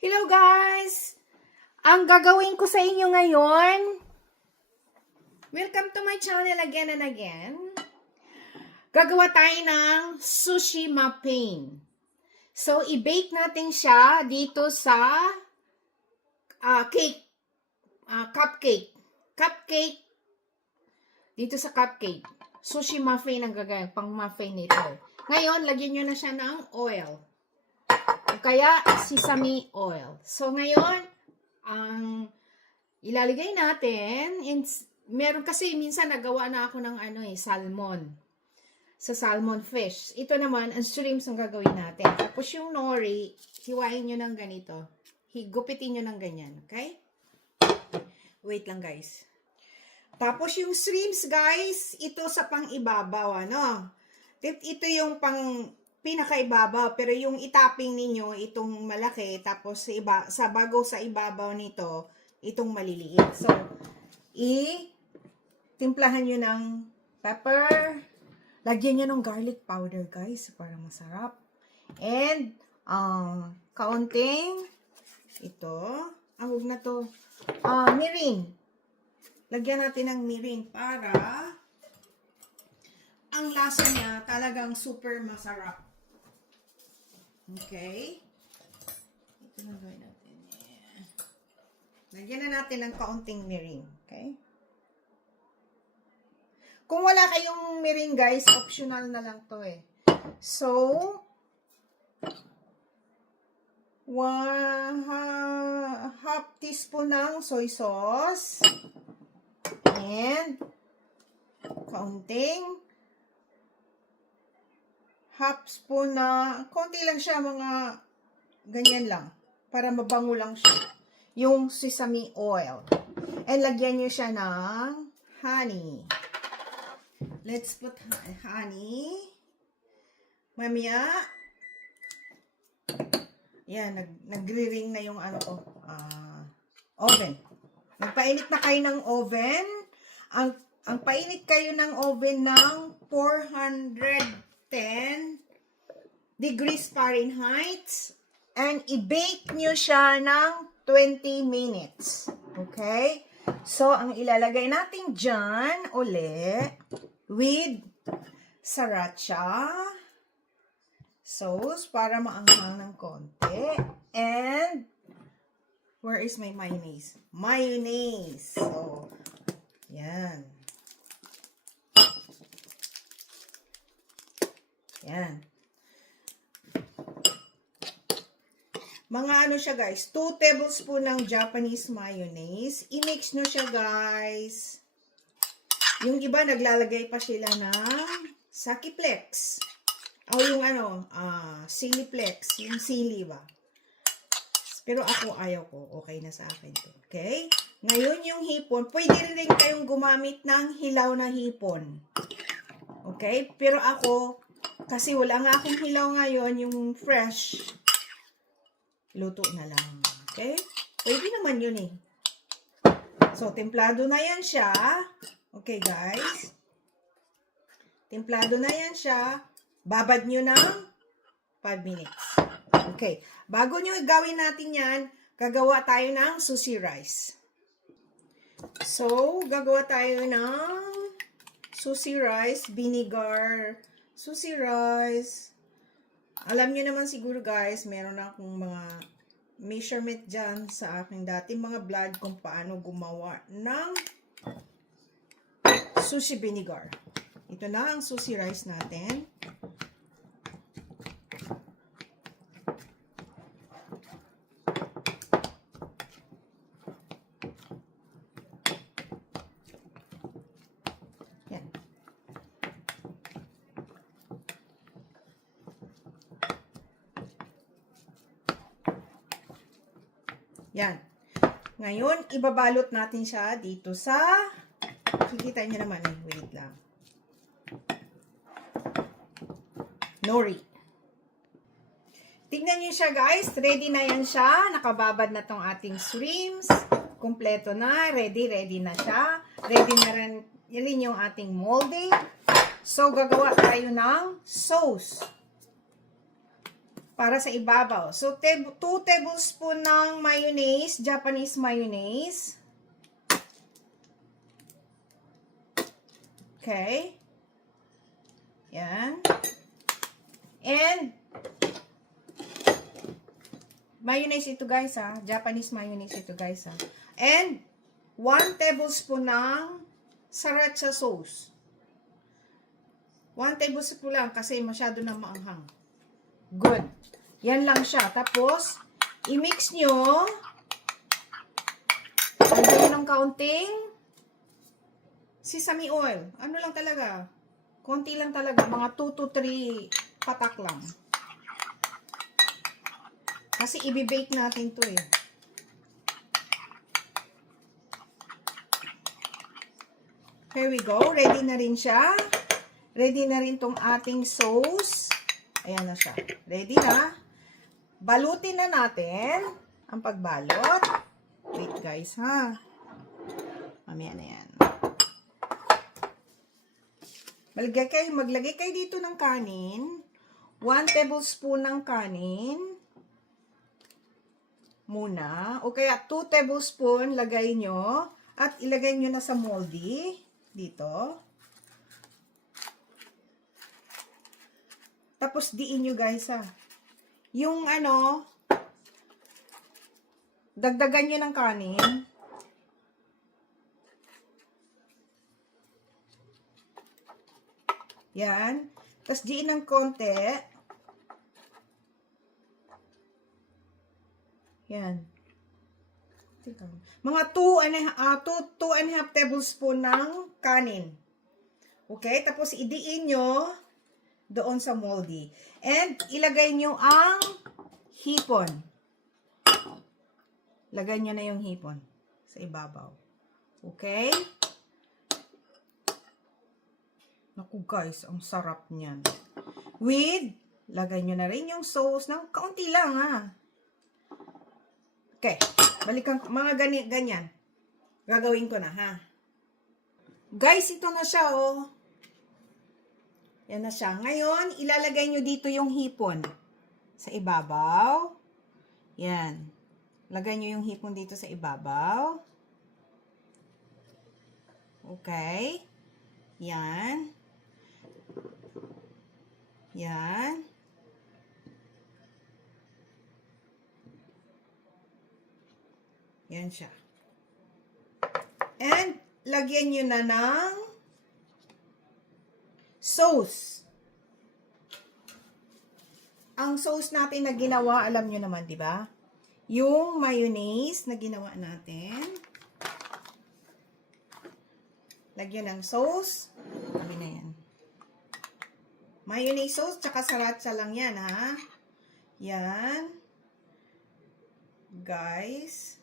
Hello guys! Ang gagawin ko sa inyo ngayon, welcome to my channel again and again. Gagawa tayo ng sushi muffin. So, i-bake natin siya dito sa cupcake. Cupcake. Dito sa cupcake. Sushi muffin ang gagawin, pang muffin nito. Ngayon, lagyan nyo na siya ng oil. Kaya sesame oil. So ngayon, ang ilalagay natin, meron kasi minsan nagawa na ako ng salmon. Sa salmon fish. Ito naman, ang shrimps ang gagawin natin. Tapos yung nori, hiwain nyo ng ganito. Higupitin nyo ng ganyan. Okay? Wait lang guys. Tapos yung shrimps guys, ito sa pang-ibabaw, ano? Ito yung pinakaibabaw, pero yung itapping ninyo, itong malaki, tapos sa ibabaw nito, itong maliliit. So, timplahan nyo ng pepper, lagyan nyo ng garlic powder, guys, para masarap. And, kaunting, huwag na to, mirin. Lagyan natin ng mirin para ang lasa niya talagang super masarap. Okay. Ito na gawin natin. Yeah. Lagyan na natin ng kaunting mirin. Okay. Kung wala kayong mirin, guys, optional na lang to eh. So, 1/2 teaspoon ng soy sauce. And, kaunting 1/2 spoon na, konti lang siya, mga ganyan lang, para mabango lang siya, yung sesame oil. And lagyan nyo siya ng honey. Let's put honey. Mamaya, yan, nagre-ring na yung oven. Nagpainit na kayo ng oven. Ang painit kayo ng oven ng 410 degrees Fahrenheit, and i-bake nyo siya ng 20 minutes. Okay? So, ang ilalagay natin dyan, with sriracha sauce para maanghang ng konti. And, where is my mayonnaise? Mayonnaise. So, yan. Yan. Mga siya guys, 2 tablespoon ng Japanese mayonnaise. I-mix nyo siya guys. Yung iba naglalagay pa sila ng Sakiplex. O yung Siliplex. Yung sili ba? Pero ako ayaw ko. Okay na sa akin to. Okay? Ngayon yung hipon, pwede rin kayong gumamit ng hilaw na hipon. Okay? Pero ako, kasi wala nga akong hilaw ngayon, yung fresh, luto na lang. Okay? Pwede naman yun eh. So, templado na yan siya. Okay, guys. Templado na yan siya. Babad nyo ng 5 minutes. Okay. Bago nyo gawin natin yan, gagawa tayo ng sushi rice. So, gagawa tayo ng sushi rice, vinegar, sushi rice. Alam niyo naman siguro guys, meron na akong mga measurement dyan sa aking dating mga vlog kung paano gumawa ng sushi vinegar. Ito na ang sushi rice natin. Yan. Ngayon, ibabalot natin siya dito sa, makikita nyo naman eh, wait lang. Nori. Tingnan nyo siya guys, ready na yan siya. Nakababad na tong ating shrimps. Kompleto na, ready na siya. Ready na rin yung ating molding. So, gagawa tayo ng sauce. para sa ibabaw. So, 2 tablespoon ng mayonnaise, Japanese mayonnaise. Okay. Yan. And, mayonnaise ito guys ha. Japanese mayonnaise ito guys ha. And, 1 tablespoon ng sriracha sauce. 1 tablespoon lang kasi masyado na maanghang. Good. Yan lang siya. Tapos, i-mix nyo. Lagyan ng kaunting sesame oil. Ano lang talaga? Konti lang talaga. Mga 2 to 3 patak lang. Kasi i-bake natin to eh. Here we go. Ready na rin siya. Ready na rin tong ating sauce. Ayan na siya. Ready na. Balutin na natin ang pagbalot. Wait guys ha. Mamaya na yan. Maglagay kayo dito ng kanin. 1 tablespoon ng kanin. Muna. O kaya 2 tablespoon lagay nyo. At ilagay nyo na sa moldy. Dito. Tapos diin nyo guys ha. Yung ano, dagdagan nyo ng kanin. Yan. Tapos diin ng konti. Yan. Mga 2.5 tablespoon ng kanin. Okay? Tapos idiin nyo doon sa moldy. And ilagay nyo ang hipon. Lagay nyo na yung hipon sa ibabaw. Okay? Naku guys, ang sarap niyan. With, lagay nyo na rin yung sauce ng kaunti lang ha. Okay. Balikan, mga ganyan. Gagawin ko na, ha? Guys, ito na siya, oh. Yan na siya. Ngayon, ilalagay nyo dito yung hipon. Sa ibabaw. Yan. Lagay nyo yung hipon dito sa ibabaw. Okay. Yan. Yan. Yan siya. And, lagyan nyo na ng sauce. Ang sauce natin na ginawa, alam nyo naman, di ba? Yung mayonnaise na ginawa natin. Lagyan ng sauce. Sabi na yan. Mayonnaise sauce, tsaka sriracha lang yan, ha? Yan. Guys.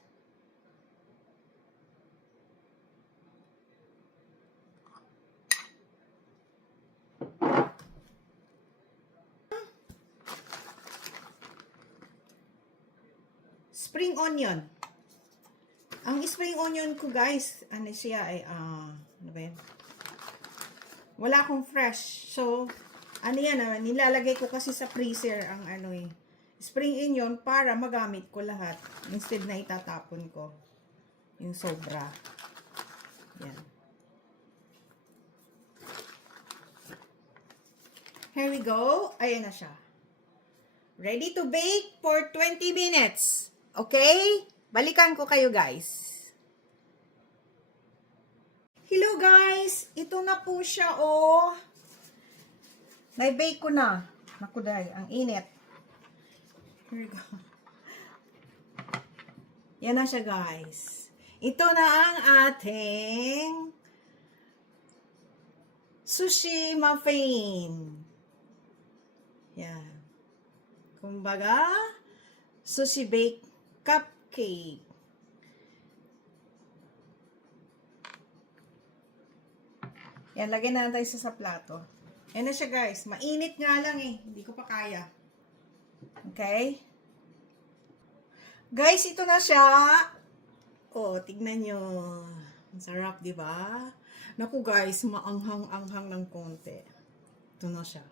Spring onion. Ang spring onion ko guys, ano siya ay, ano ba yun? Wala akong fresh. So, ano yan, nilalagay ko kasi sa freezer ang ano eh. Spring onion para magamit ko lahat. Instead na itatapon ko. Yung sobra. Yan. Here we go. Ayan na siya. Ready to bake for 20 minutes. Okay? Balikan ko kayo, guys. Hello, guys. Ito na po siya, oh. Na-bake ko na. Naku, dahil. Ang init. Here we go. Yan na siya, guys. Ito na ang ating sushi muffin. Yan. Kumbaga, sushi bake cupcake. Yan, lagyan na natin sa plato. Yan na siya guys. Mainit nga lang eh. Hindi ko pa kaya. Okay? Guys, ito na siya. Oh, tignan nyo. Ang sarap, di ba? Naku guys, maanghang-anghang ng konti. Ito na siya.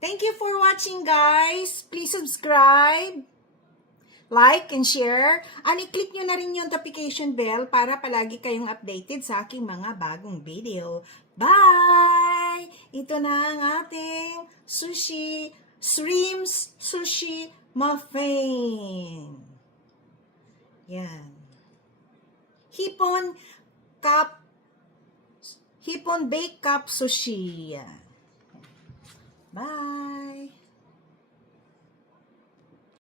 Thank you for watching, guys. Please subscribe, like, and share. And i-click nyo na rin yung notification bell para palagi kayong updated sa aking mga bagong video. Bye! Ito na ang ating shrimps sushi muffin. Yan. Hipon bake cup sushi. Yan. Bye!